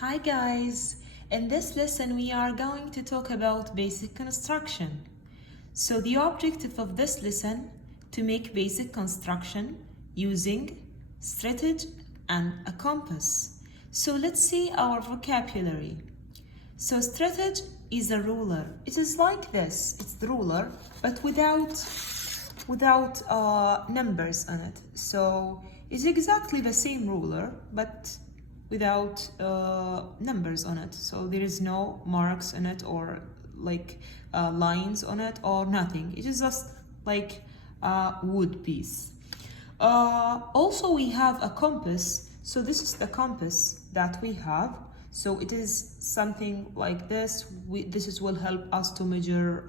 Hi guys! In this lesson we are going to talk about basic construction. So the objective of this lesson to make basic construction using strategy and a compass. So let's see our vocabulary. So strategy is a ruler. It is like this. It's the ruler but without numbers on it. So it's exactly the same ruler but without numbers on it. So there is no marks on it or like lines on it or nothing. It is just like a wood piece. Also we have a compass. So this is the compass that we have. So it is something like this. This will help us to measure,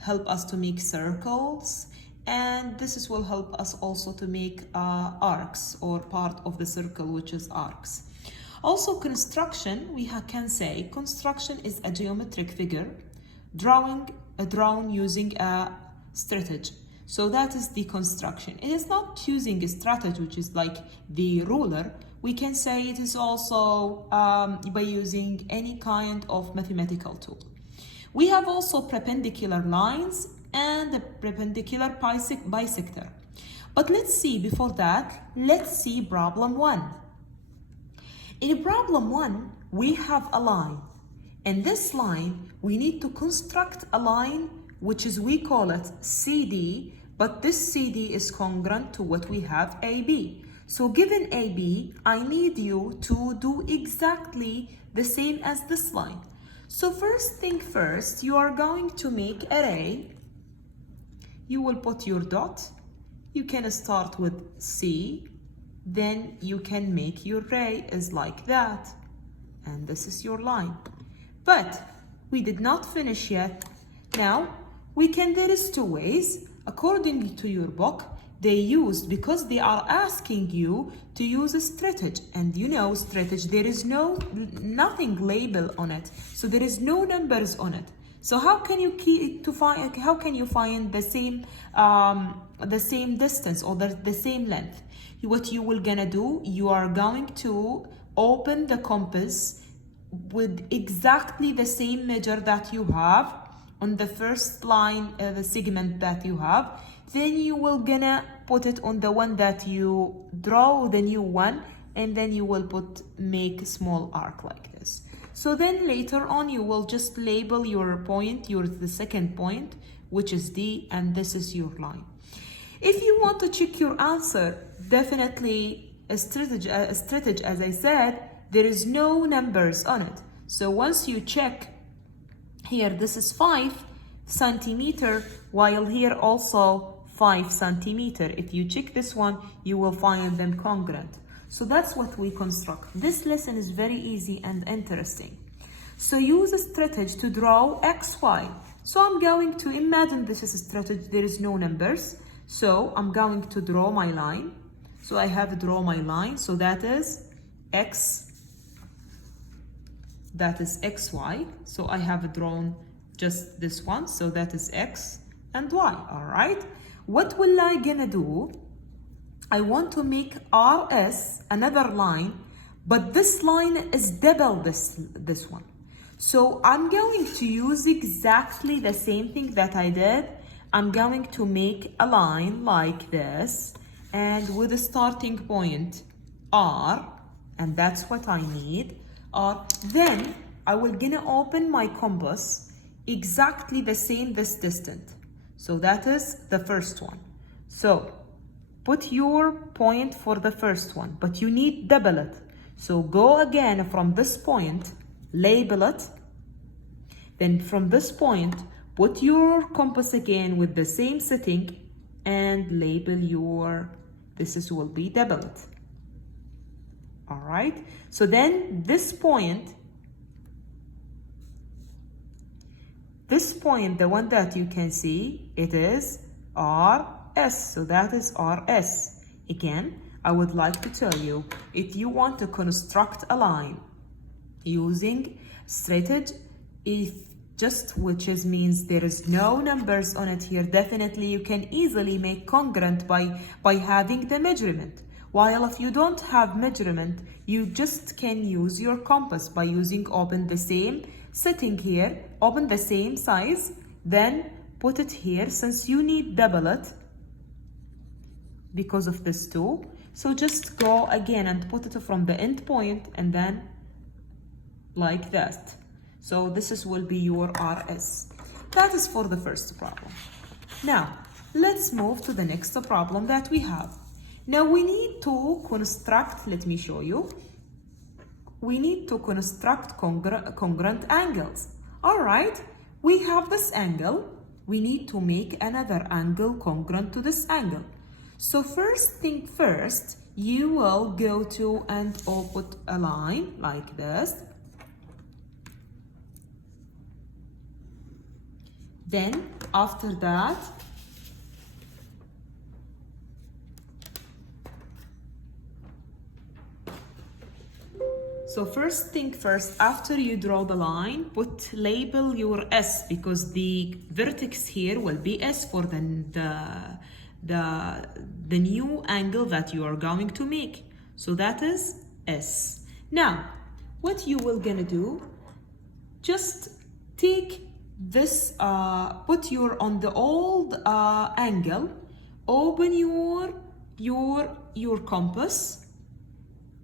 help us to make circles, and this will help us also to make arcs or part of the circle, which is arcs. Also construction, we can say construction is a geometric figure drawn using a strategy. So that is the construction. It is not using a strategy, which is like the ruler. We can say it is also by using any kind of mathematical tool. We have also perpendicular lines and the perpendicular bisector. But let's see, before that, let's see problem 1. In problem 1, we have a line. In this line, we need to construct a line which is, we call it CD, but this CD is congruent to what we have AB. So given AB, I need you to do exactly the same as this line. So first thing first, you are going to make a ray. You will put your dot. You can start with C. Then you can make your ray is like that. And this is your line. But we did not finish yet. Now, there is 2 ways. According to your book, they used, because they are asking you to use a strategy, and you know strategy, there is nothing label on it, so there is no numbers on it. So how can you find the same distance or the same length? What you will gonna do, you are going to open the compass with exactly the same measure that you have on the first line, the segment that you have. Then you will gonna put it on the one that you draw, the new one, and then you will make a small arc like this. So then later on you will just label your point, the second point, which is D, and this is your line. If you want to check your answer, definitely a strategy, as I said, there is no numbers on it. So once you check here, this is 5 centimeter, while here also 5 centimeter. If you check this one, you will find them congruent. So that's what we construct. This lesson is very easy and interesting. So use a strategy to draw XY. So I'm going to imagine this is a strategy, there is no numbers. So I'm going to draw my line. So I have to draw my line. So that is X, that is XY. So I have drawn just this one. So that is X and Y, all right? What will I gonna do? I want to make RS, another line, but this line is double this one. So I'm going to use exactly the same thing that I did. I'm going to make a line like this, and with a starting point R, and that's what I need, R. Then I will gonna open my compass exactly the same this distance. So that is the first one. So put your point for the first one, but you need double it. So go again from this point, label it. Then from this point, put your compass again with the same setting and label will be doubled. All right. So then this point, the one that you can see, it is RS. So that is RS. Again, I would like to tell you, if you want to construct a line using strategy, which means there is no numbers on it here, definitely you can easily make congruent by having the measurement. While if you don't have measurement, you just can use your compass by using open the same setting here, open the same size, then put it here since you need double it because of this too. So just go again and put it from the end point and then like that. So this will be your RS. That is for the first problem. Now, let's move to the next problem that we have. Now we need to construct, let me show you. We need to construct congruent angles. All right, we have this angle. We need to make another angle congruent to this angle. So first thing first, you will go to and put a line like this. Then after that, so first thing first, after you draw the line, label your S because the vertex here will be S for the new angle that you are going to make. So that is S. Now, what you will gonna do, just take this, put your on the old angle, open your compass.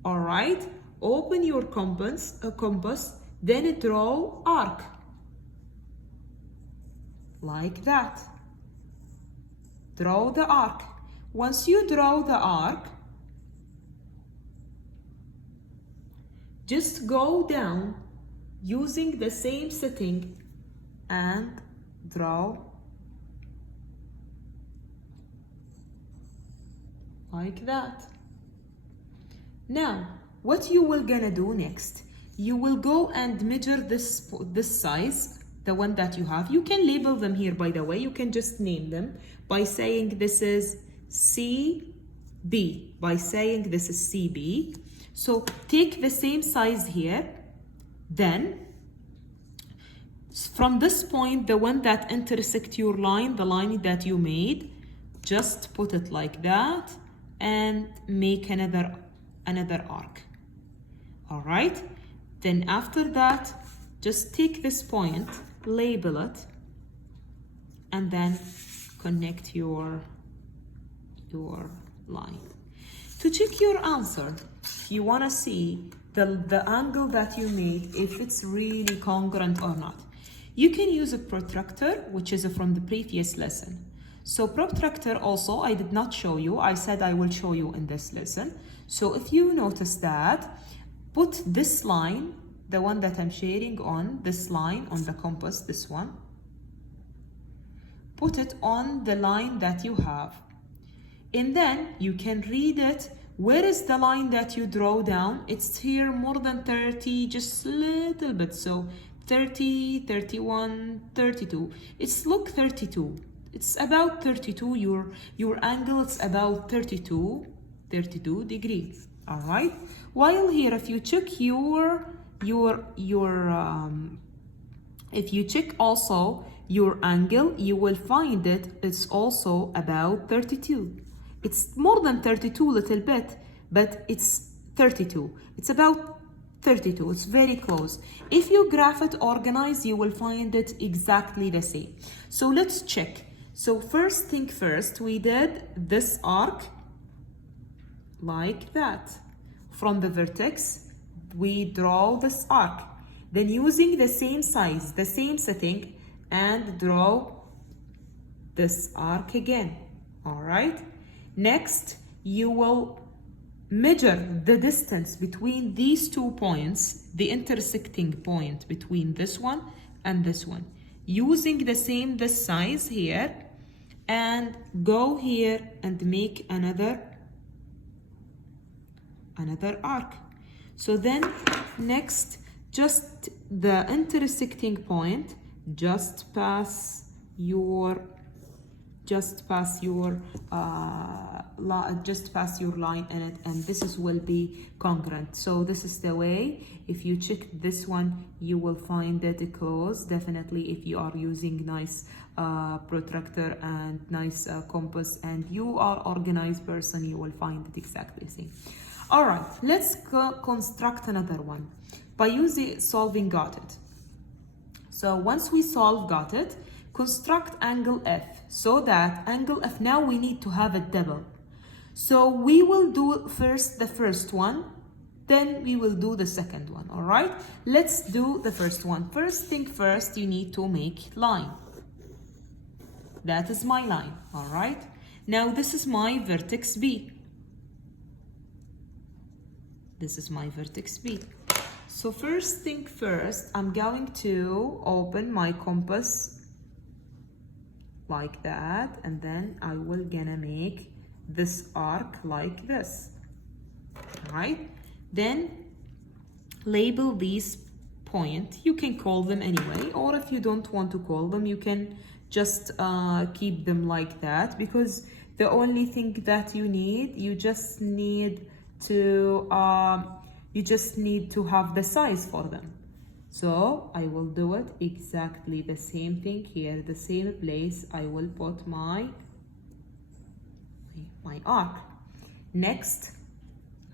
All right, open your compass, then draw arc like that. Draw the arc. Once you draw the arc, just go down using the same setting and draw like that. Now, what you will gonna do next? You will go and measure this size, the one that you have. You can label them here, by the way. You can just name them by saying this is CB, by saying this is CB. So take the same size here, then from this point, the one that intersect your line, the line that you made, just put it like that and make another arc. All right, then after that, just take this point, label it, and then connect your line. To check your answer, if you want to see the angle that you made, if it's really congruent or not, you can use a protractor, which is from the previous lesson. So protractor also, I did not show you. I said I will show you in this lesson. So if you notice that, put this line, the one that I'm shading on, this line on the compass, this one, put it on the line that you have. And then you can read it. Where is the line that you draw down? It's here more than 30, just a little bit. So 30, 31, 32. It's look 32. It's about 32. Your angle is about 32 degrees. All right. While here, if you check if you check also your angle, you will find it's also about 32. It's more than 32 little bit, but it's 32. It's about 32. It's very close. If you graph it organized, you will find it exactly the same. So let's check. So first thing first, we did this arc like that. From the vertex, we draw this arc. Then using the same size, the same setting, and draw this arc again. All right. Next, you will measure the distance between these 2 points, the intersecting point between this one and this one, using this size here, and go here and make another arc. So then next, just the intersecting point, just pass your just pass your line in it, and this will be congruent. So this is the way. If you check this one, you will find it close. Definitely, if you are using nice protractor and nice compass, and you are organized person, you will find it exactly the same. All right, let's construct another one by using solving got it. So once we solve got it, construct angle F, so that angle F, now we need to have it double. So we will do first the first one, then we will do the second one, all right? Let's do the first one. First thing first, you need to make line. That is my line, all right? Now this is my vertex B. This is my vertex B. So first thing first, I'm going to open my compass like that, and then I will gonna make this arc like this, right? Then label these point. You can call them anyway, or if you don't want to call them, you can just keep them like that, because the only thing that you just need to have the size for them. So I will do it exactly the same thing here, the same place. I will put my arc. Next,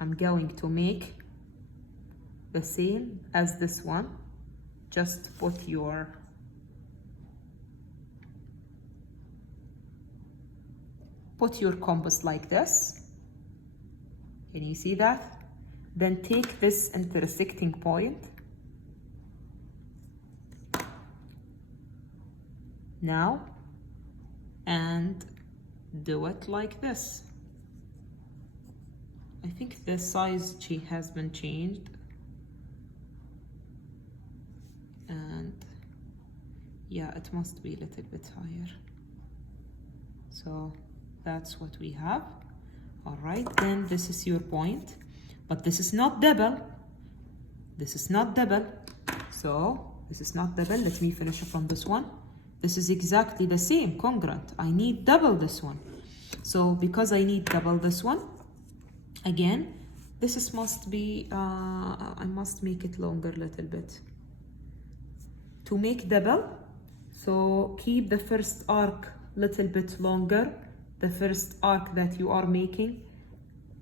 I'm going to make the same as this one. Just put your compass like this. Can you see that? Then take this intersecting point. Now, and do it like this. I think the size has been changed. And yeah, it must be a little bit higher. So that's what we have. All right, then this is your point, but this is not double. This is not double. So this is not double. Let me finish up on this one. This is exactly the same, congruent. I need double this one. So because I need double this one, again, this must be, I must make it longer a little bit. To make double, so keep the first arc little bit longer. The first arc that you are making,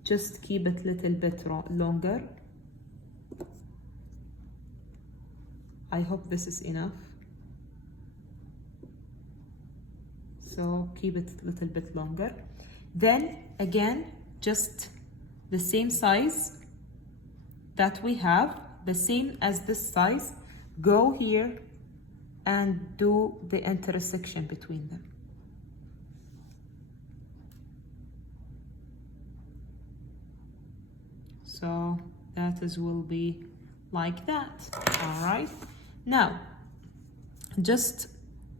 just keep it little bit longer. I hope this is enough. So keep it a little bit longer. Then again, just the same size that we have, the same as this size, go here and do the intersection between them. So that will be like that, all right? Now, just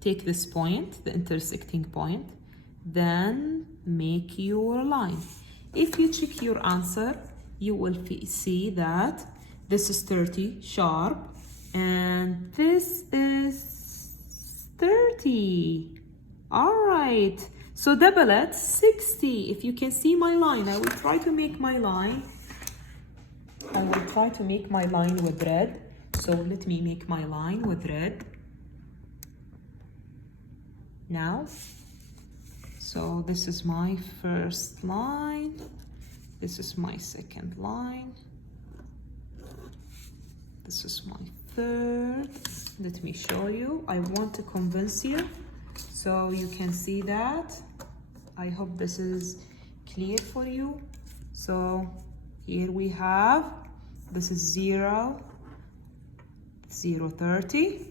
take this point, the intersecting point, then make your line. If you check your answer, you will see that this is 30 sharp, and this is 30. All right, so double it, 60. If you can see my line, I will try to make my line. With red. So let me make my line with red. Now, so this is my first line. This is my second line. This is my third. Let me show you. I want to convince you so you can see that. I hope this is clear for you. So here we have, this is 0, 0, 30,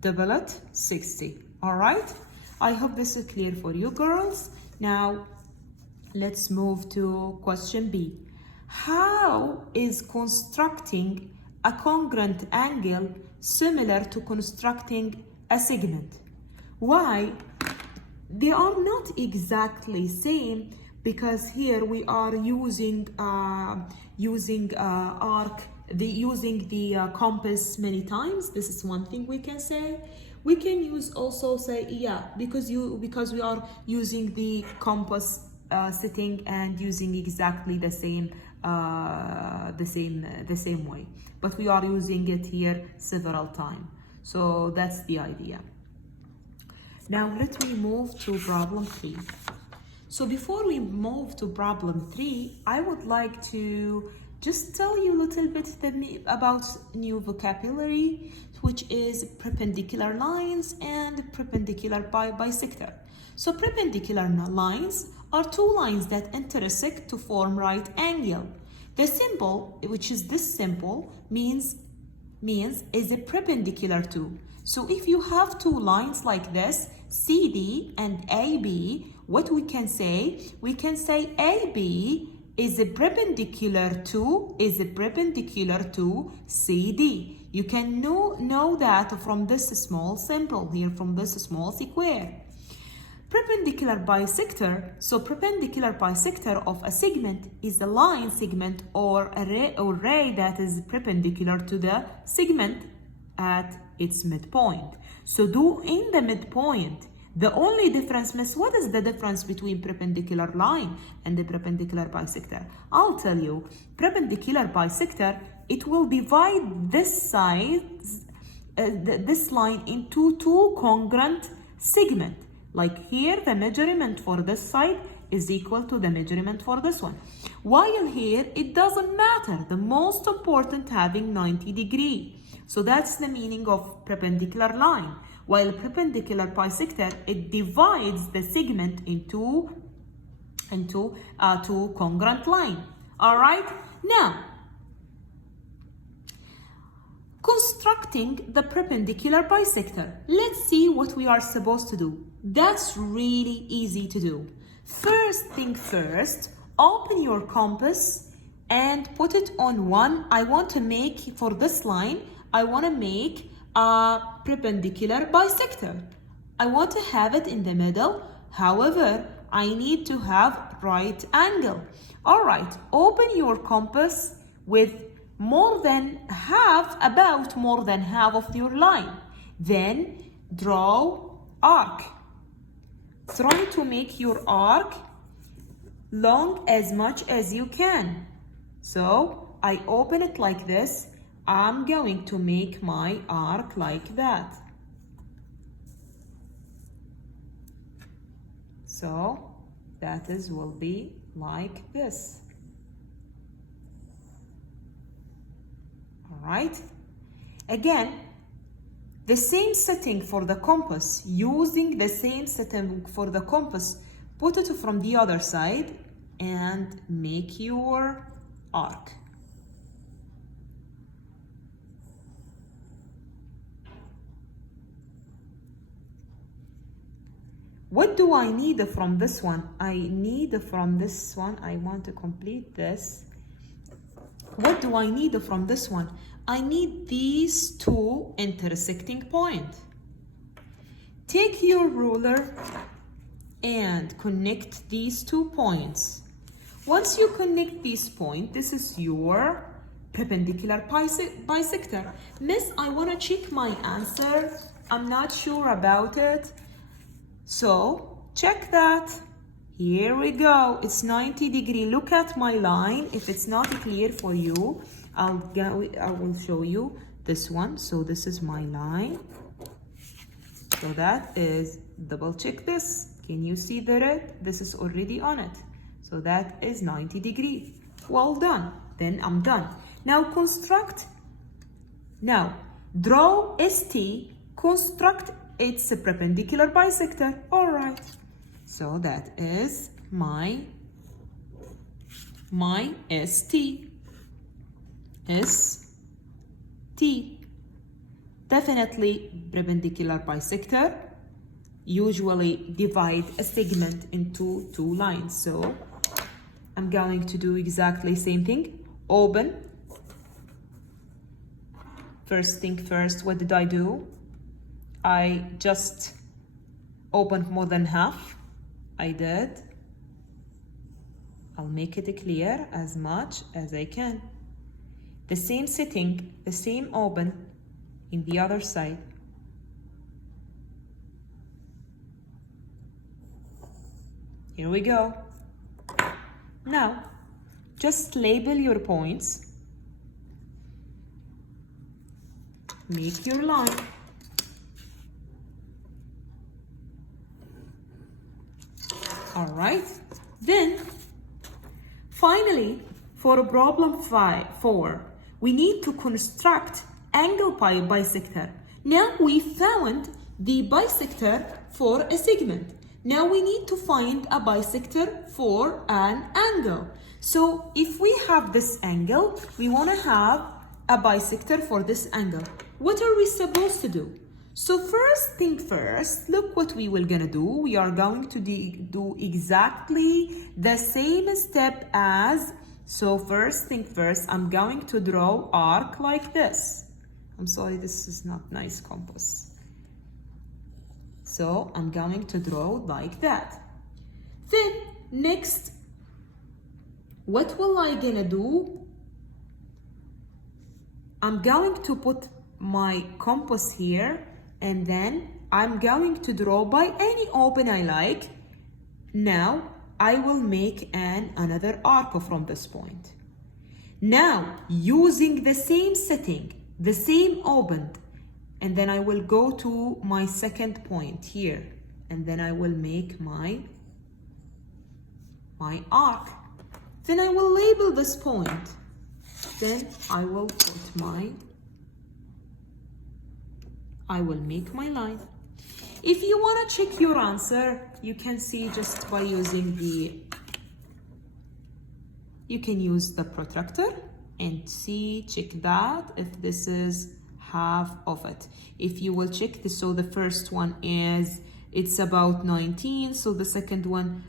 double it, 60. All right, I hope this is clear for you girls. Now let's move to question B. How is constructing a congruent angle similar to constructing a segment? Why? They are not exactly same, because here we are using using the compass many times. This is one thing we can say. We can use also say, yeah, because we are using the compass setting and using exactly the same way, but we are using it here several times. So that's the idea. Now let me move to problem 3. So before we move to problem 3, I would like to just tell you a little bit about new vocabulary, which is perpendicular lines and perpendicular bisector. So perpendicular lines are two lines that intersect to form right angle. The symbol, which is this symbol, means is a perpendicular to. So if you have two lines like this, CD and AB, what we can say? We can say AB is a perpendicular to CD. You can know that from this small symbol here, from this small square. Perpendicular bisector. So perpendicular bisector of a segment is a line segment or ray that is perpendicular to the segment at its midpoint. So in the midpoint, the only difference, miss, what is the difference between perpendicular line and the perpendicular bisector? I'll tell you. Perpendicular bisector, it will divide this line into two congruent segments. Like here, the measurement for this side is equal to the measurement for this one. While here, it doesn't matter. The most important, having 90 degree. So that's the meaning of perpendicular line. While perpendicular bisector, it divides the segment into two congruent line. All right? Now, constructing the perpendicular bisector. Let's see what we are supposed to do. That's really easy to do. First thing first, open your compass and put it on 1. I want to make, for this line, I want to make a perpendicular bisector. I want to have it in the middle. However, I need to have right angle. All right, open your compass with about more than half of your line. Then draw arc. Try to make your arc long as much as you can. So I open it like this. I'm going to make my arc like that. So that will be like this. All right. Again, the same setting for the compass, using the same setting for the compass, put it from the other side and make your arc. What do I need from this one? I want to complete this. What do I need from this one? I need these two intersecting points. Take your ruler and connect these 2 points. Once you connect these points, this is your perpendicular bisector. Miss, I want to check my answer. I'm not sure about it. So check that. Here we go. It's 90 degree. Look at my line. If it's not clear for you, I will show you this one. So this is my line. So that is, double check this. Can you see the red? This is already on it. So that is 90 degree. Well done. Then I'm done. Now draw ST, construct its perpendicular bisector. All right. So that is my ST. Definitely perpendicular bisector usually divide a segment into 2 lines. So I'm going to do exactly same thing. Open. First thing first, what did I do? I just opened more than half. I did. I'll make it clear as much as I can. The same setting, the same open in the other side. Here we go. Now, just label your points. Make your line. All right. Then, finally, for problem 4, we need to construct angle bisector. Now we found the bisector for a segment. Now we need to find a bisector for an angle. So if we have this angle, we want to have a bisector for this angle. What are we supposed to do? So first thing first, look what we will gonna do. We are going to do exactly the same step as, so first thing first, I'm going to draw arc like this. I'm sorry, this is not nice compass. So I'm going to draw like that. Then next, what will I gonna do? I'm going to put my compass here, and then I'm going to draw by any open I like. Now I will make another arc from this point. Now using the same setting, the same opened, and then I will go to my second point here, and then I will make my arc. Then I will label this point. Then I will make my line. If you want to check your answer, you can see just by using you can use the protractor and check that if this is half of it. If you will check this, so the first one it's about 19, so the second one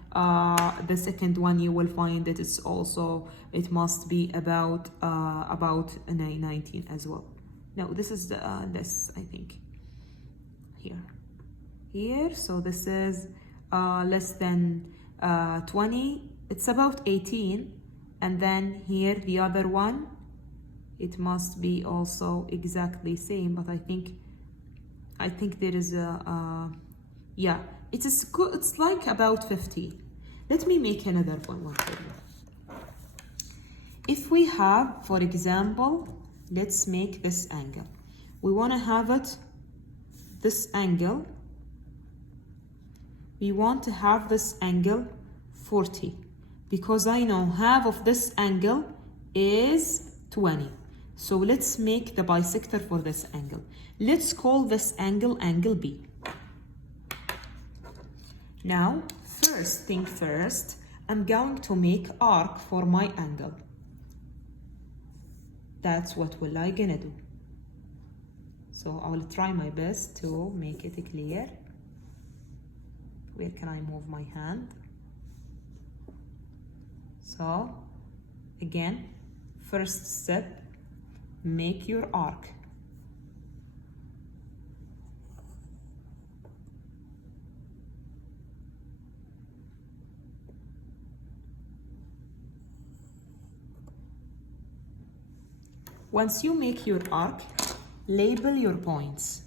you will find that it must be about 19 as well. No, this is this, I think, here, so this is less than 20, it's about 18, and then here the other one, it must be also exactly same, but I think there is yeah, it is good, it's like about 50. Let me make another one for you. If we have, for example, let's make this angle. We want to have it, this angle, we want to have this angle 40, because I know half of this angle is 20. So let's make the bisector for this angle. Let's call this angle angle B. Now, first thing first, I'm going to make arc for my angle. That's what will I gonna do. So I will try my best to make it clear. Where can I move my hand? So again, first step, make your arc. Once you make your arc, label your points.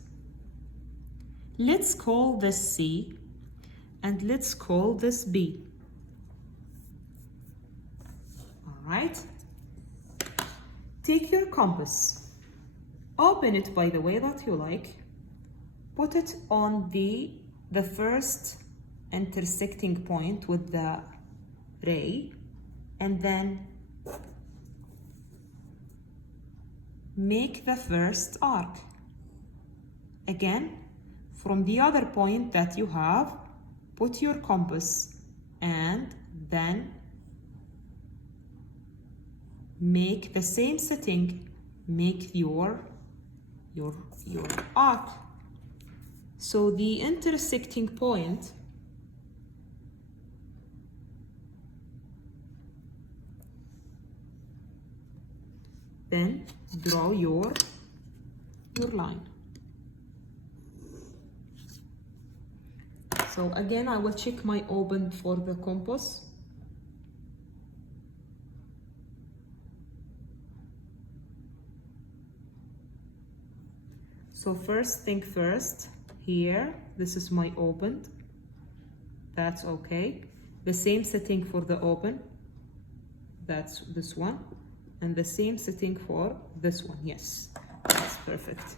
Let's call this C and let's call this B. All right. Take your compass, open it by the way that you like, put it on the first intersecting point with the ray, and then make the first arc. Again, from the other point that you have, put your compass and then make the same setting, make your arc. So the intersecting point, then draw your line. So again, I will check my open for the compass. So first thing first, here, this is my opened. That's okay. the same setting for the open, that's this one, and the same setting for this one. Yes, that's perfect.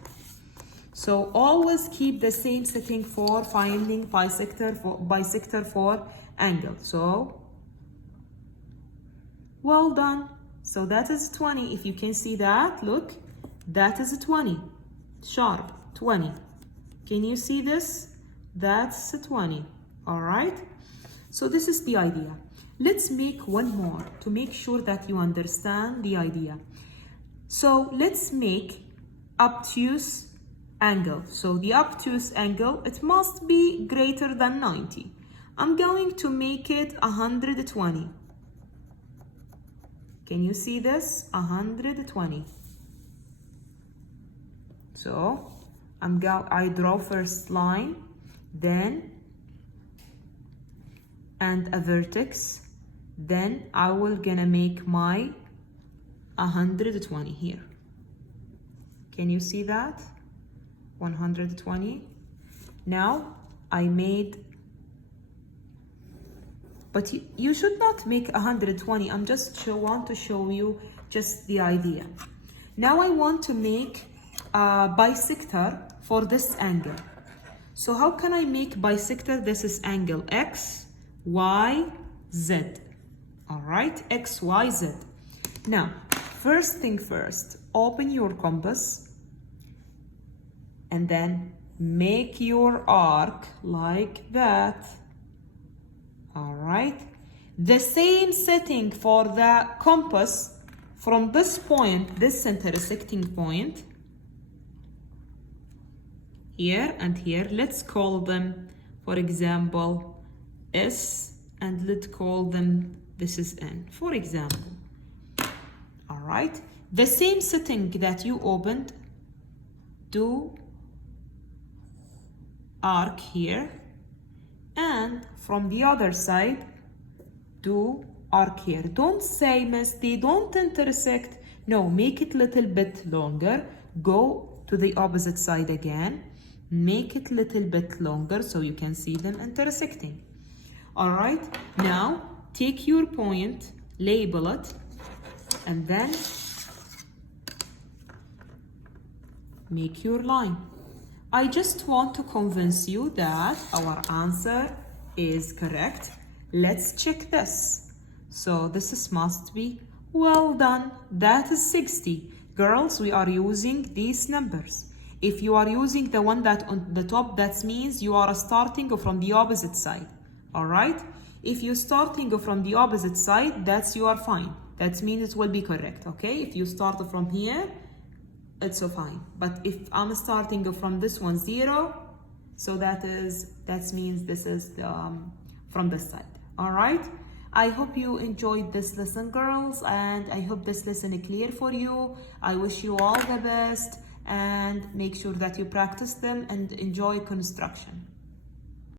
So always keep the same setting for finding bisector for angle. So well done. So that is 20. If you can see that, look, that is a 20. Sharp, 20. Can you see this? That's a 20. All right. So this is the idea. Let's make one more to make sure that you understand the idea. So let's make obtuse angle. So the obtuse angle, it must be greater than 90. I'm going to make it 120. Can you see this? 120. So I draw first line, then and a vertex, then I will gonna make my 120 here. Can you see that? 120. Now I made, but you should not make 120. I'm just want to show you just the idea. Now I want to make a bisector for this angle. So how can I make bisector? This is angle X, Y, Z. All right, X, Y, Z. Now, first thing first, open your compass and then make your arc like that. All right, the same setting for the compass from this point, this intersecting point, here and here. Let's call them, for example, S, and let's call them, this is N, for example. All right, the same setting that you opened, do arc here, and from the other side, do arc here. Don't say, Miss, they don't intersect. No, make it a little bit longer. Go to the opposite side again. Make it a little bit longer so you can see them intersecting. All right, now take your point, label it, and then make your line. I just want to convince you that our answer is correct. Let's check this. So this must be well done. That is 60. Girls, we are using these numbers. If you are using the one that on the top, that means you are starting from the opposite side. All right? If you're starting from the opposite side, that's you are fine. That means it will be correct, okay? If you start from here, it's so fine. But if I'm starting from this one, 0, so that means this is from this side. All right? I hope you enjoyed this lesson, girls, and I hope this lesson is clear for you. I wish you all the best, and make sure that you practice them and enjoy construction.